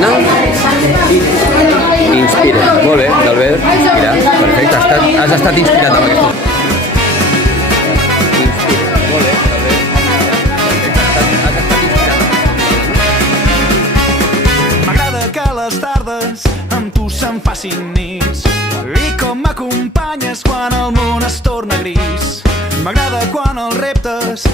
pàgina. Inspira. Molt bé, Albert. Mira, perfecte. Has estat inspirat amb aquesta. Inspira. Molt bé, Albert. Perfecte. Has estat inspirat. M'agrada que les tardes amb tu se'n facin nits i com m'acompanyes quan el món es torna gris. M'agrada quan els reptes